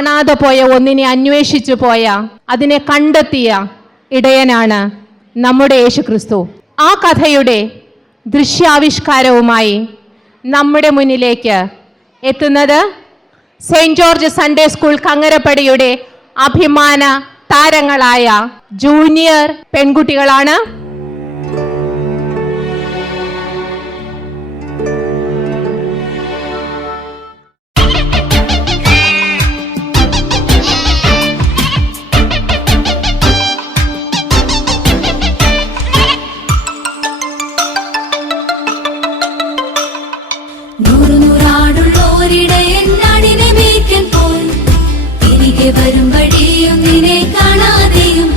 കാണാതെ പോയ ഒന്നിനെ അന്വേഷിച്ചു പോയ, അതിനെ കണ്ടെത്തിയ ഇടയനാണ് നമ്മുടെ യേശുക്രിസ്തു. ആ കഥയുടെ ദൃശ്യാവിഷ്കാരവുമായി നമ്മുടെ മുന്നിലേക്ക് എത്തുന്നത് സെയിൻറ് ജോർജ് സൺഡേ സ്കൂൾ കങ്ങരപ്പടിയുടെ അഭിമാന താരങ്ങളായ ജൂനിയർ പെൺകുട്ടികളാണ്. വരും വഴിയും നിന്നെ കാണാതെയും